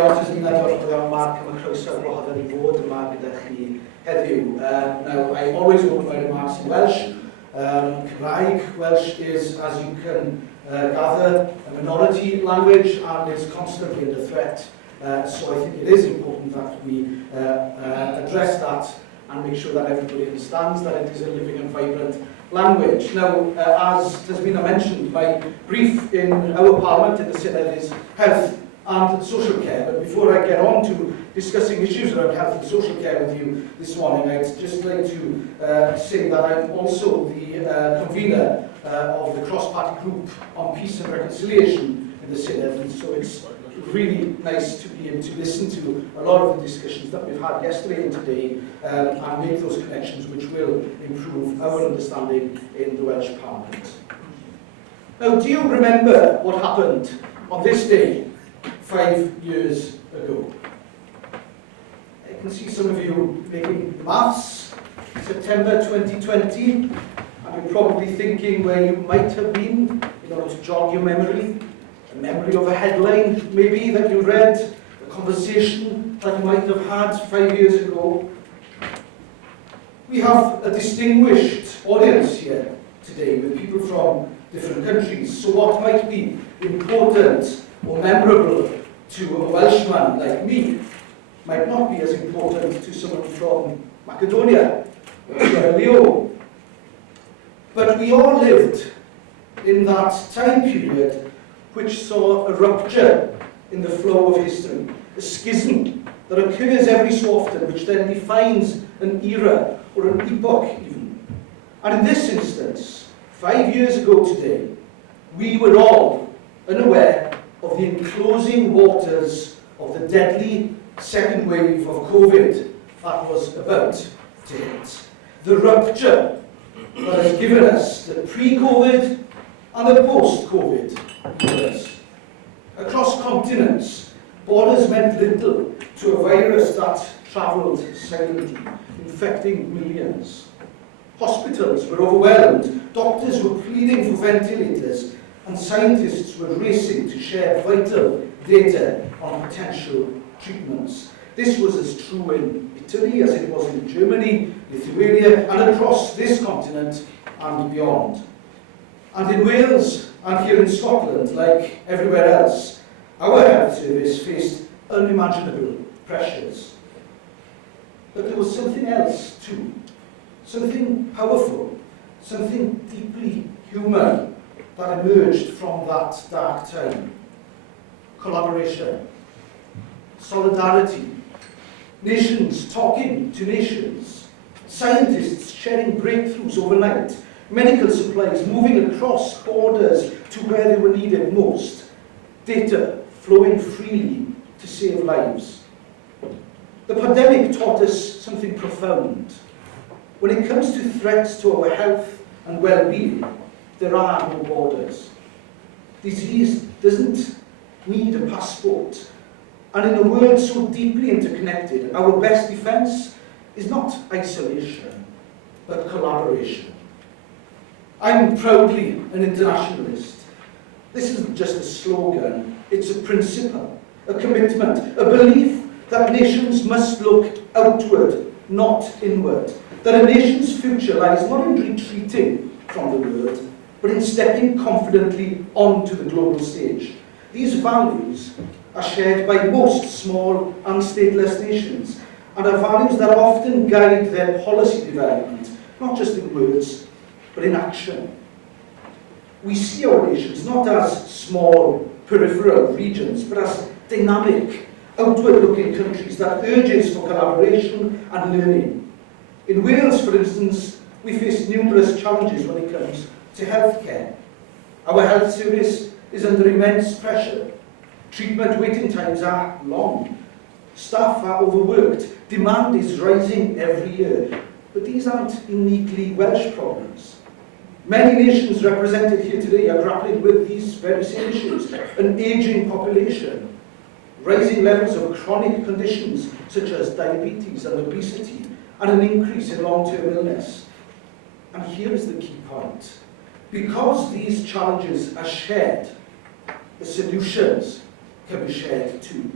diolch ys ni'n diolch o iawn Mark am y croeso gwahodd i fod yma gyda chi heddiw. Now, I always open my remarks in Welsh. Cymraeg, Welsh is, as you can gather, a minority language and is constantly under threat. So I think it is important that we address that and make sure that everybody understands that it is a living and vibrant language. Now, as has been mentioned, my brief in our Parliament in the Senedd is health and social care. But before I get on to discussing issues around health and social care with you this morning, I'd just like to say that I'm also the convener of the cross-party group on peace and reconciliation in the Senedd, and so it's really nice to be able to listen to a lot of the discussions that we've had yesterday and today and make those connections which will improve our understanding in the Welsh Parliament. Now, do you remember what happened on this day 5 years ago? I can see some of you making the maths. September 2020, and you're probably thinking where you might have been in order to jog your memory. A memory of a headline, maybe, that you read, a conversation that you might have had 5 years ago. We have a distinguished audience here today with people from different countries, so what might be important or memorable to a Welshman like me might not be as important to someone from Macedonia or Sierra Leone. But we all lived in that time period which saw a rupture in the flow of history, a schism that occurs every so often, which then defines an era or an epoch even. And in this instance, 5 years ago today, we were all unaware of the enclosing waters of the deadly second wave of COVID that was about to hit. The rupture that has given us the pre-COVID and the post-COVID years. Across continents, borders meant little to a virus that travelled silently, infecting millions. Hospitals were overwhelmed, doctors were pleading for ventilators, and scientists were racing to share vital data on potential treatments. This was as true in Italy as it was in Germany, Lithuania, and across this continent and beyond. And in Wales and here in Scotland, like everywhere else, our health service faced unimaginable pressures. But there was something else too, something powerful, something deeply human that emerged from that dark time. Collaboration, solidarity, nations talking to nations, scientists sharing breakthroughs overnight, medical supplies moving across borders to where they were needed most, data flowing freely to save lives. The pandemic taught us something profound. When it comes to threats to our health and well-being, there are no borders. Disease doesn't need a passport. And in a world so deeply interconnected, our best defense is not isolation, but collaboration. I'm proudly an internationalist. This isn't just a slogan, it's a principle, a commitment, a belief that nations must look outward, not inward. That a nation's future lies not in retreating from the world, but in stepping confidently onto the global stage. These values are shared by most small and stateless nations, and are values that often guide their policy development, not just in words, but in action. We see our nations not as small, peripheral regions, but as dynamic, outward-looking countries that urges for collaboration and learning. In Wales, for instance, we face numerous challenges when it comes to healthcare. Our health service is under immense pressure. Treatment waiting times are long. Staff are overworked. Demand is rising every year. But these aren't uniquely Welsh problems. Many nations represented here today are grappling with these very same issues. An ageing population, rising levels of chronic conditions such as diabetes and obesity, and an increase in long-term illness. And here is the key point. Because these challenges are shared, the solutions can be shared too.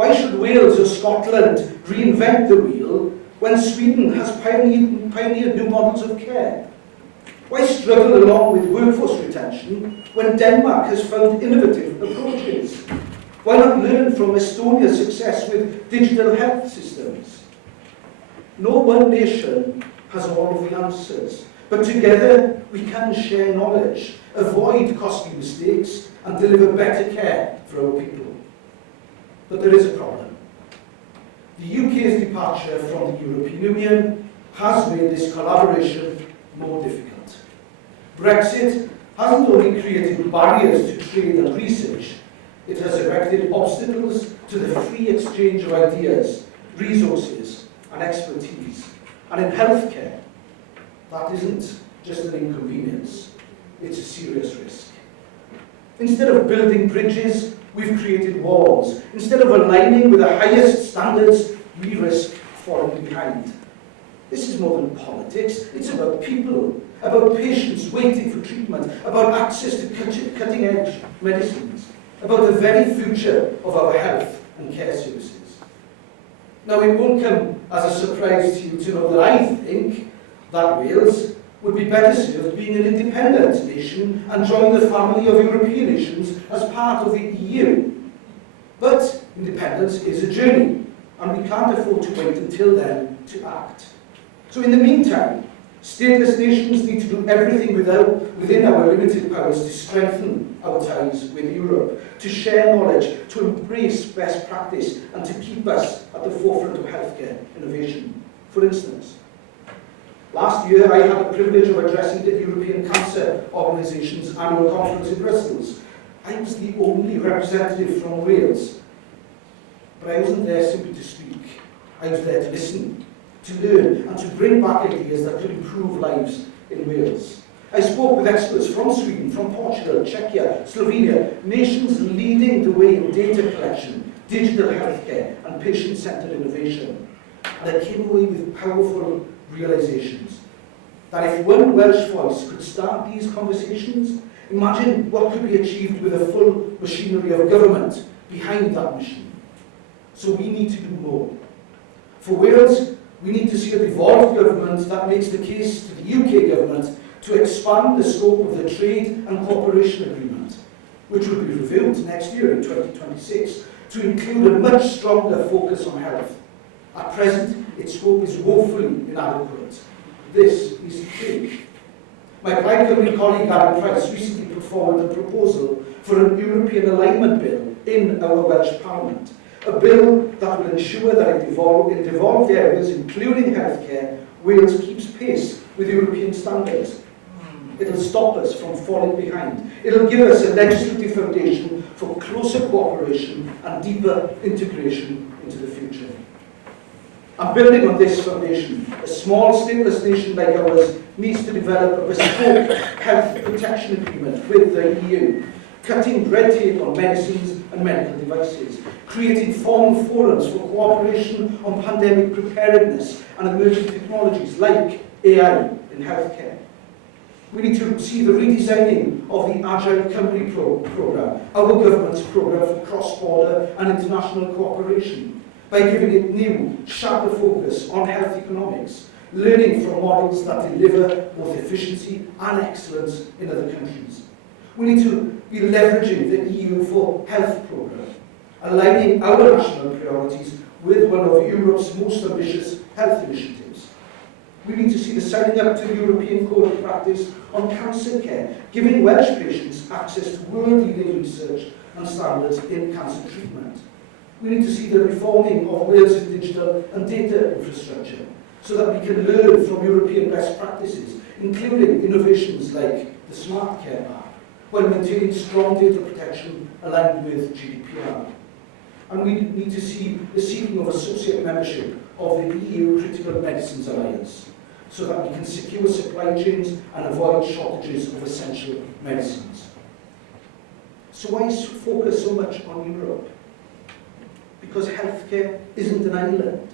Why should Wales or Scotland reinvent the wheel when Sweden has pioneered new models of care? Why struggle along with workforce retention when Denmark has found innovative approaches? Why not learn from Estonia's success with digital health systems? No one nation has all of the answers, but together we can share knowledge, avoid costly mistakes, and deliver better care for our people. But there is a problem. The UK's departure from the European Union has made this collaboration more difficult. Brexit hasn't only created barriers to trade and research, it has erected obstacles to the free exchange of ideas, resources, and expertise. And in healthcare, that isn't just an inconvenience, it's a serious risk. Instead of building bridges, we've created walls. Instead of aligning with the highest standards, we risk falling behind. This is more than politics, it's about people, about patients waiting for treatment, about access to cutting-edge medicines, about the very future of our health and care services. Now, it won't come as a surprise to you to know that I think that Wales would be better served being an independent nation and join the family of European nations as part of the EU. But independence is a journey, and we can't afford to wait until then to act. So in the meantime, stateless nations need to do everything within our limited powers to strengthen our ties with Europe, to share knowledge, to embrace best practice, and to keep us at the forefront of healthcare innovation. For instance, last year I had the privilege of addressing the European Cancer Organisation's annual conference in Brussels. I was the only representative from Wales, but I wasn't there simply to speak. I was there to listen, to learn, and to bring back ideas that could improve lives in Wales. I spoke with experts from Sweden, from Portugal, Czechia, Slovenia, nations leading the way in data collection, digital healthcare, and patient-centred innovation. And I came away with powerful realizations that if one Welsh voice could start these conversations, imagine what could be achieved with a full machinery of government behind that mission. So we need to do more. For Wales, we need to see a devolved government that makes the case to the UK government to expand the scope of the Trade and Cooperation Agreement, which will be reviewed next year in 2026, to include a much stronger focus on health. At present, its scope is woefully inadequate. This is key. My Plaid colleague Gavin Price recently put forward a proposal for an European alignment bill in our Welsh Parliament, a bill that will ensure that in devolved areas, including healthcare, Wales keeps pace with European standards. It'll stop us from falling behind. It'll give us a legislative foundation for closer cooperation and deeper integration into the future. And building on this foundation, a small stateless nation like ours needs to develop a bespoke health protection agreement with the EU, cutting red tape on medicines and medical devices, creating formal forums for cooperation on pandemic preparedness and emerging technologies like AI in healthcare. We need to see the redesigning of the Agile Cymru programme, our government's programme for cross-border and international cooperation, by giving it new, sharper focus on health economics, learning from models that deliver both efficiency and excellence in other countries. We need to be leveraging the EU for Health programme, aligning our national priorities with one of Europe's most ambitious health initiatives. We need to see the signing up to the European Code of Practice on cancer care, giving Welsh patients access to world-leading research and standards in cancer treatment. We need to see the reforming of Wales' digital and data infrastructure so that we can learn from European best practices, including innovations like the Smart Care app, while maintaining strong data protection aligned with GDPR. And we need to see the seeking of associate membership of the EU Critical Medicines Alliance so that we can secure supply chains and avoid shortages of essential medicines. So why focus so much on Europe? Because healthcare isn't an island.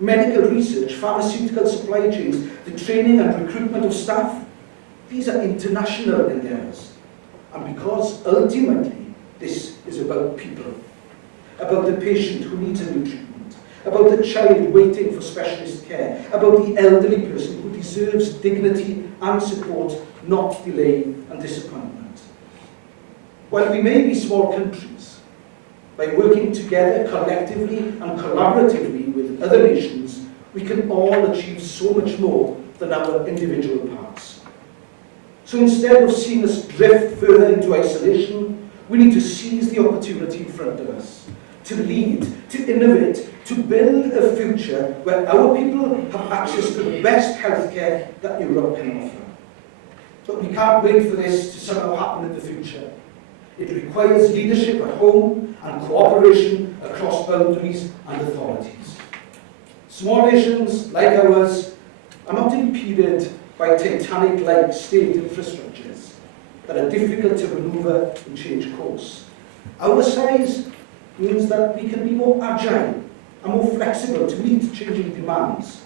Medical research, pharmaceutical supply chains, the training and recruitment of staff, these are international endeavours. And because ultimately this is about people about the patient who needs a new treatment, about the child waiting for specialist care, about the elderly person who deserves dignity and support, not delay and disappointment. While we may be small countries, by working together collectively and collaboratively with other nations, we can all achieve so much more than our individual parts. So instead of seeing us drift further into isolation, we need to seize the opportunity in front of us, to lead, to innovate, to build a future where our people have access to the best healthcare that Europe can offer. But we can't wait for this to somehow happen in the future. It requires leadership at home and cooperation across boundaries and authorities. Small nations like ours are not impeded by Titanic-like state infrastructures that are difficult to maneuver and change course. Our size means that we can be more agile and more flexible to meet changing demands.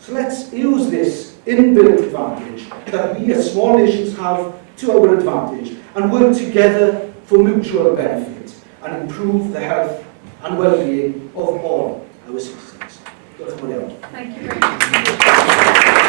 So let's use this inbuilt advantage that we as small nations have to our advantage and work together for mutual benefit and improve the health and well-being of all our citizens. Thank you very much.